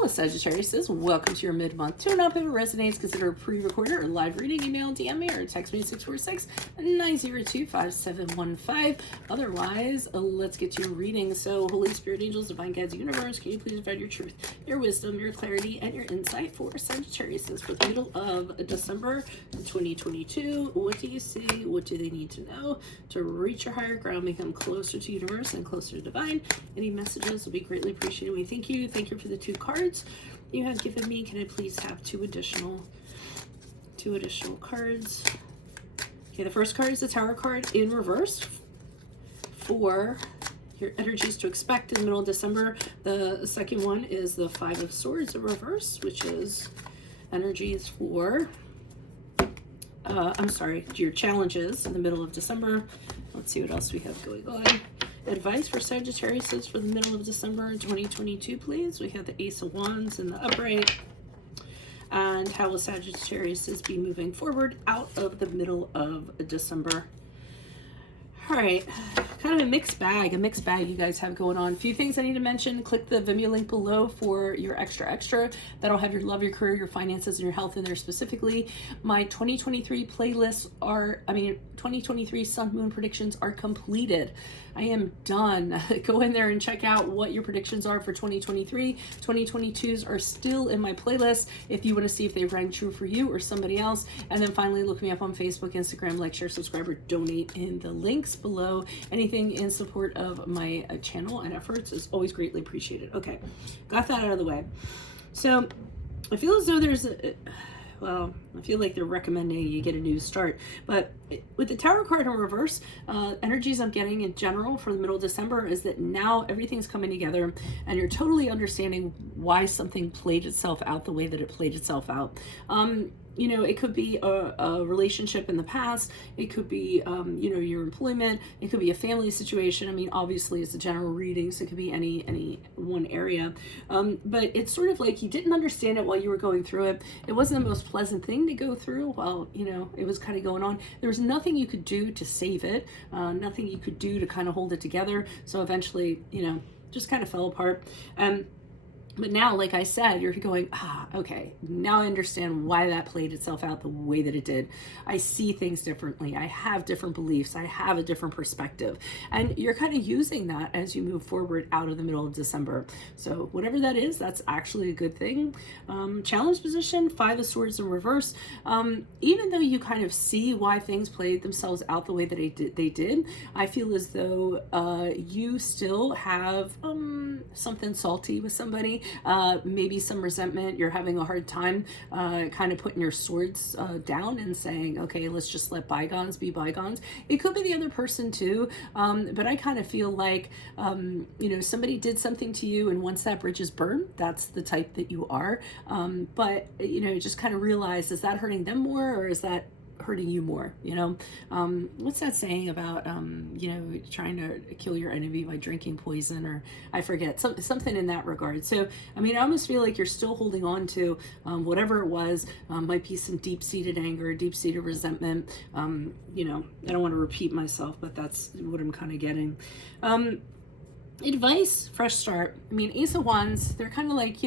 Hello, Sagittarius. Welcome to your mid-month tune-up. If it resonates, consider a pre-recorded or live reading. Email, DM me, or text me 646-902-5715. Otherwise, let's get to your reading. So, Holy Spirit, angels, divine guides, universe, can you please provide your truth, your wisdom, your clarity, and your insight for Sagittarius for the middle of December 2022? What do you see? What do they need to know to reach your higher ground, become closer to universe and closer to divine? Any messages will be greatly appreciated. We thank you. Thank you for the 2 cards you have given me. Can I please have two additional cards? Okay, the first card is the Tower card in reverse for your energies to expect in the middle of December. The second one is the Five of Swords in reverse, which is energies for your challenges in the middle of December. Let's see what else we have going on. Advice for Sagittarius for the middle of December 2022, please. We have the Ace of Wands in the upright. And how will Sagittarius be moving forward out of the middle of December? All right, kind of a mixed bag you guys have going on. A few things I need to mention. Click the Venmo link below for your extra. That'll have your love, your career, your finances, and your health in there specifically. My 2023 playlists 2023 sun moon predictions are completed. I am done. Go in there and check out what your predictions are for 2023. 2022s are still in my playlist if you want to see if they rang true for you or somebody else. And then finally, look me up on Facebook, Instagram, like, share, subscribe, or donate in the links below. Anything in support of my channel and efforts is always greatly appreciated. Okay, got that out of the way. So I feel as though there's I feel like they're recommending you get a new start. But with the Tower card in reverse, energies I'm getting in general for the middle of December is that now everything's coming together and you're totally understanding why something played itself out the way that it played itself out. You know, it could be a relationship in the past. It could be, your employment. It could be a family situation. I mean, obviously it's a general reading, so it could be any one area. But it's sort of like you didn't understand it while you were going through it. It wasn't the most pleasant thing to go through while, it was kind of going on. There was nothing you could do to save it. Nothing you could do to kind of hold it together. So eventually, just kind of fell apart. But now, like I said, you're going, okay, now I understand why that played itself out the way that it did. I see things differently. I have different beliefs. I have a different perspective. And you're kind of using that as you move forward out of the middle of December. So whatever that is, that's actually a good thing. Challenge position, Five of Swords in reverse. Even though you kind of see why things played themselves out the way that they did, I feel as though you still have something salty with somebody. Maybe some resentment. You're having a hard time kind of putting your swords down and saying, okay, let's just let bygones be bygones. It could be the other person too, but I kind of feel like somebody did something to you, and once that bridge is burned, that's the type that you are. But just kind of realize, is that hurting them more, or is that hurting you more? What's that saying about trying to kill your enemy by drinking poison, or I forget, something in that regard. So I almost feel like you're still holding on to whatever it was. Might be some deep-seated anger, deep-seated resentment. I don't want to repeat myself, but that's what I'm kind of getting. Advice, fresh start. Ace of Wands, they're kind of like,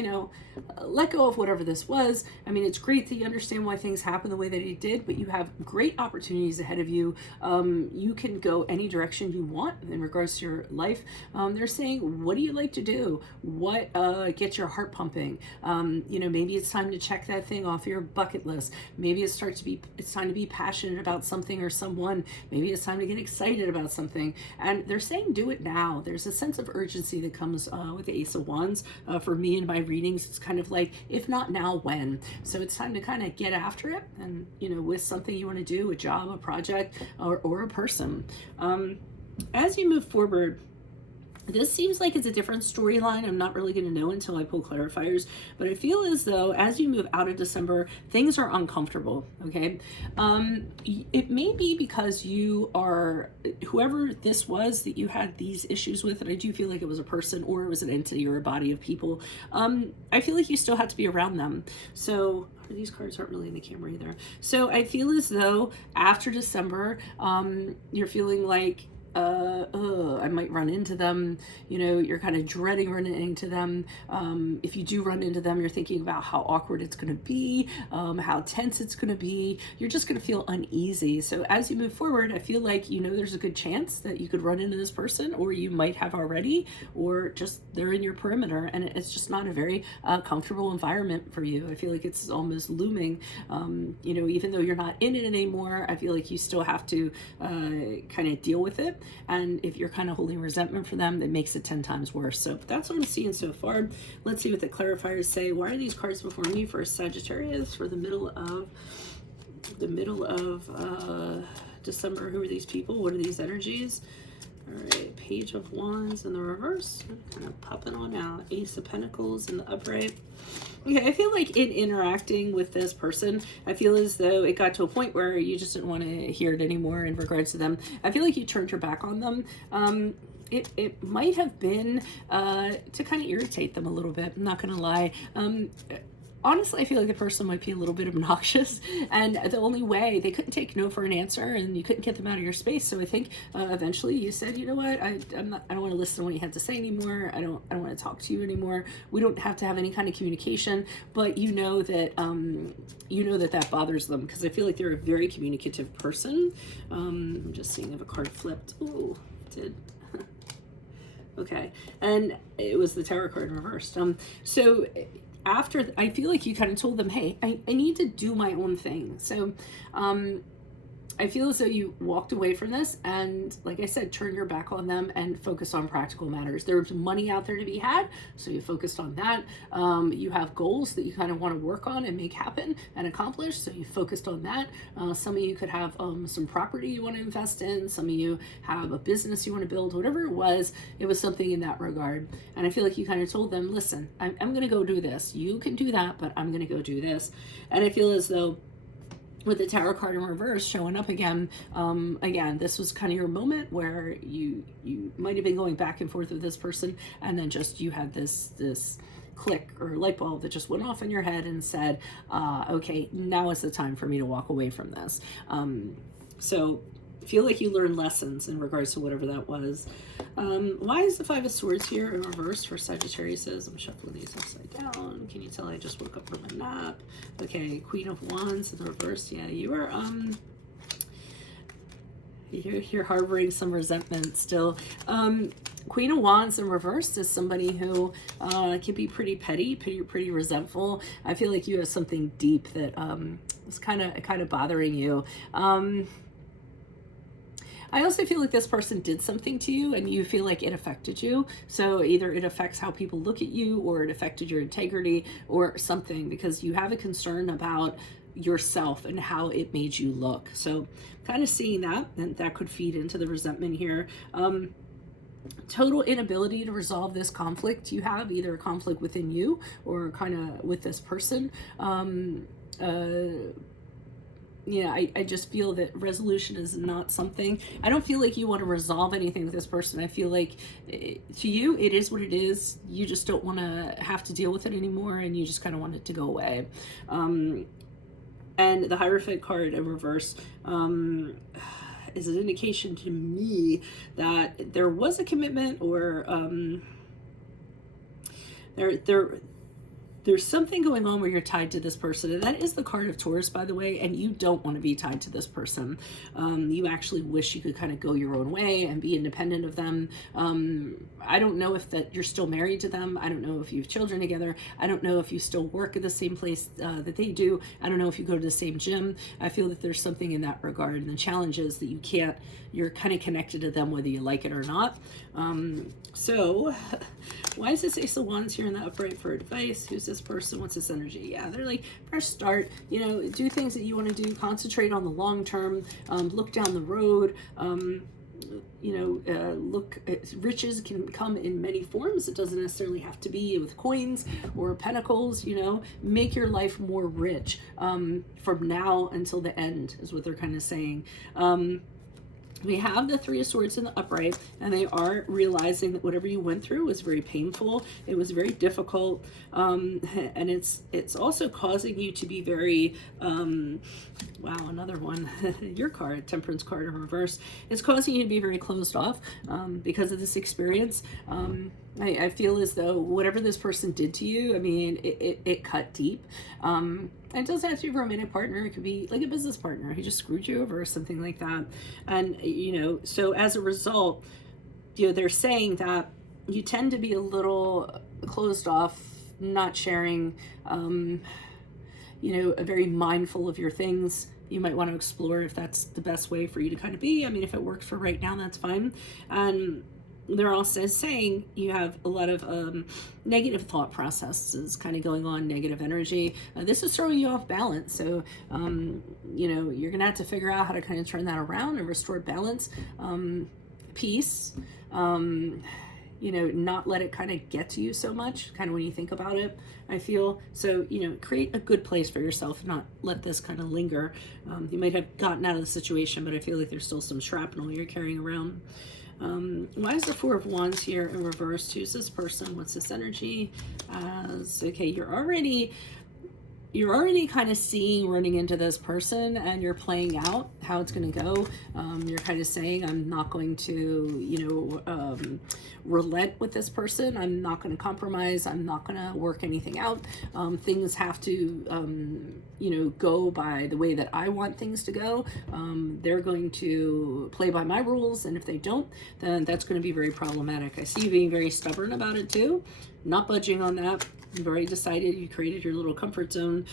let go of whatever this was. It's great that you understand why things happen the way that it did, but you have great opportunities ahead of you. You can go any direction you want in regards to your life. They're saying, what do you like to do? What gets your heart pumping? Maybe it's time to check that thing off your bucket list. Maybe it's time to be passionate about something or someone. Maybe it's time to get excited about something. And they're saying, do it now. There's a sense of urgency that comes with the Ace of Wands. For me in my readings, it's kind of like, if not now, when? So it's time to kind of get after it, and with something you want to do, a job, a project, or a person. As you move forward, this seems like it's a different storyline. I'm not really going to know until I pull clarifiers, but I feel as though as you move out of December, things are uncomfortable, okay? It may be because you are, whoever this was that you had these issues with, and I do feel like it was a person or it was an entity or a body of people, I feel like you still have to be around them. So these cards aren't really in the camera either. So I feel as though after December, you're feeling like I might run into them. You know, you're kind of dreading running into them. If you do run into them, you're thinking about how awkward it's going to be, how tense it's going to be. You're just going to feel uneasy. So as you move forward, I feel like, you know, there's a good chance that you could run into this person, or you might have already, or just they're in your perimeter, and it's just not a very comfortable environment for you. I feel like it's almost looming. You know, even though you're not in it anymore, I feel like you still have to kind of deal with it. And if you're kind of holding resentment for them, it makes it 10 times worse. So that's what I'm seeing so far. Let's see what the clarifiers say. Why are these cards before me for Sagittarius for the middle of December? Who are these people? What are these energies? All right, Page of Wands in the reverse, kind of popping on out. Ace of Pentacles in the upright. Okay, I feel like in interacting with this person, I feel as though it got to a point where you just didn't want to hear it anymore in regards to them. I feel like you turned your back on them. It might have been to kind of irritate them a little bit. I'm not going to lie. Honestly, I feel like the person might be a little bit obnoxious, and the only way they couldn't take no for an answer, and you couldn't get them out of your space. So I think eventually you said, you know what, I don't want to listen to what you have to say anymore. I don't want to talk to you anymore. We don't have to have any kind of communication. But you know that that bothers them, because I feel like they're a very communicative person. I'm just seeing if a card flipped. Ooh, it did. Okay, and it was the Tower card reversed. So after, I feel like you kind of told them, hey, I need to do my own thing. So I feel as though you walked away from this and, like I said, turn your back on them and focus on practical matters. There's money out there to be had, so you focused on that. You have goals that you kind of want to work on and make happen and accomplish, so you focused on that. Some of you could have some property you want to invest in. Some of you have a business you want to build. Whatever it was something in that regard. And I feel like you kind of told them, listen, I'm going to go do this. You can do that, but I'm going to go do this. And I feel as though with the Tower card in reverse showing up again, this was kind of your moment where you might have been going back and forth with this person, and then just you had this click or light bulb that just went off in your head and said, okay, now is the time for me to walk away from this. So I feel like you learned lessons in regards to whatever that was. Why is the Five of Swords here in reverse for Sagittarius? I'm shuffling these upside down. Can you tell I just woke up from a nap? Okay, Queen of Wands in the reverse. Yeah, you are you're harboring some resentment still. Queen of Wands in reverse is somebody who can be pretty petty, pretty resentful. I feel like you have something deep that is kind of bothering you. I also feel like this person did something to you and you feel like it affected you. So either it affects how people look at you, or it affected your integrity or something, because you have a concern about yourself and how it made you look. So kind of seeing that, and that could feed into the resentment here. Total inability to resolve this conflict. You have either a conflict within you or kind of with this person. Yeah, I just feel that resolution is not something. I don't feel like you want to resolve anything with this person. I feel like to you, it is what it is. You just don't want to have to deal with it anymore, and you just kind of want it to go away. And the Hierophant card in reverse is an indication to me that there was a commitment, or there's something going on where you're tied to this person, and that is the card of Taurus, by the way, and you don't want to be tied to this person. You actually wish you could kind of go your own way and be independent of them. I don't know if that you're still married to them. I don't know if you have children together. I don't know if you still work at the same place that they do. I don't know if you go to the same gym. I feel that there's something in that regard, and the challenge is that you're kind of connected to them whether you like it or not. So why is this Ace of Wands here in the upright for advice? Who's this person? What's this energy? Yeah, they're like, fresh start, do things that you want to do, concentrate on the long term, look down the road, look, riches can come in many forms. It doesn't necessarily have to be with coins or pentacles. Make your life more rich from now until the end is what they're kind of saying. We have the Three of Swords in the upright, and they are realizing that whatever you went through was very painful. It was very difficult, and it's also causing you to be very Wow, another one. Your card, Temperance card in reverse. It's causing you to be very closed off because of this experience. I feel as though whatever this person did to you, I mean, it cut deep. It doesn't have to be a romantic partner. It could be like a business partner who just screwed you over or something like that. And, you know, so as a result, you know, they're saying that you tend to be a little closed off, not sharing, you know, very mindful of your things. You might want to explore if that's the best way for you to kind of be. I mean, if it works for right now, that's fine. And they're also saying you have a lot of negative thought processes kind of going on, negative energy. This is throwing you off balance. So, you know, you're going to have to figure out how to kind of turn that around and restore balance, peace, you know, not let it kind of get to you so much, kind of when you think about it, I feel. So, you know, create a good place for yourself, not let this kind of linger. You might have gotten out of the situation, but I feel like there's still some shrapnel you're carrying around. Why is the Four of Wands here in reverse? Who's this person? What's this energy? Okay, you're already kind of seeing running into this person, and you're playing out how it's going to go. You're kind of saying, I'm not going to, you know, relent with this person. I'm not going to compromise. I'm not going to work anything out. Things have to, you know, go by the way that I want things to go. They're going to play by my rules, and if they don't, then that's going to be very problematic. I see you being very stubborn about it too, not budging on that. You've already decided, you created your little comfort zone.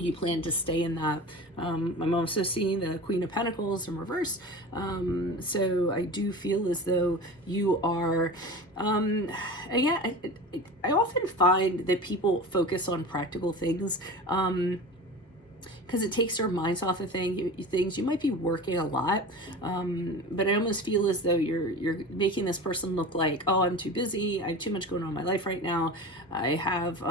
You plan to stay in that. I'm also seeing the Queen of Pentacles in reverse. So I do feel as though you are, again, I often find that people focus on practical things, because it takes their minds off of things. You might be working a lot, but I almost feel as though you're making this person look like, oh, I'm too busy. I have too much going on in my life right now. I have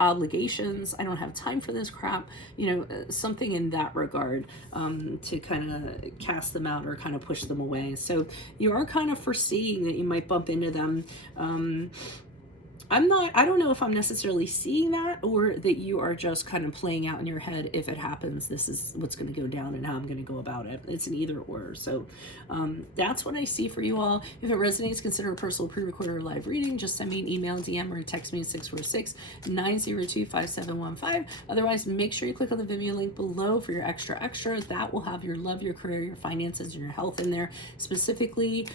obligations. I don't have time for this crap. You know, something in that regard, to kind of cast them out or kind of push them away. So you are kind of foreseeing that you might bump into them. I don't know if I'm necessarily seeing that, or that you are just kind of playing out in your head, if it happens, this is what's going to go down and how I'm going to go about it. It's an either or. So that's what I see for you all. If it resonates, consider a personal pre-recorded or live reading. Just send me an email, DM, or text me at 646-902-5715. Otherwise, make sure you click on the Vimeo link below for your extra. That will have your love, your career, your finances, and your health in there. Specifically,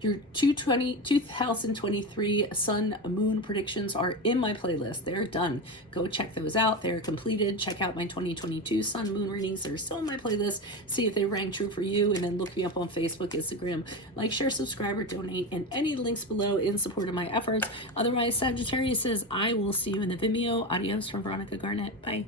your 2023 Sun Moon predictions are in my playlist. They're done. Go check those out. They're completed. Check out my 2022 Sun Moon readings that are still in my playlist. See if they rang true for you, and then look me up on Facebook, Instagram. Like, share, subscribe, or donate, and any links below in support of my efforts. Otherwise, Sagittarius says, I will see you in the Vimeo. Adios from Veronica Garnet. Bye.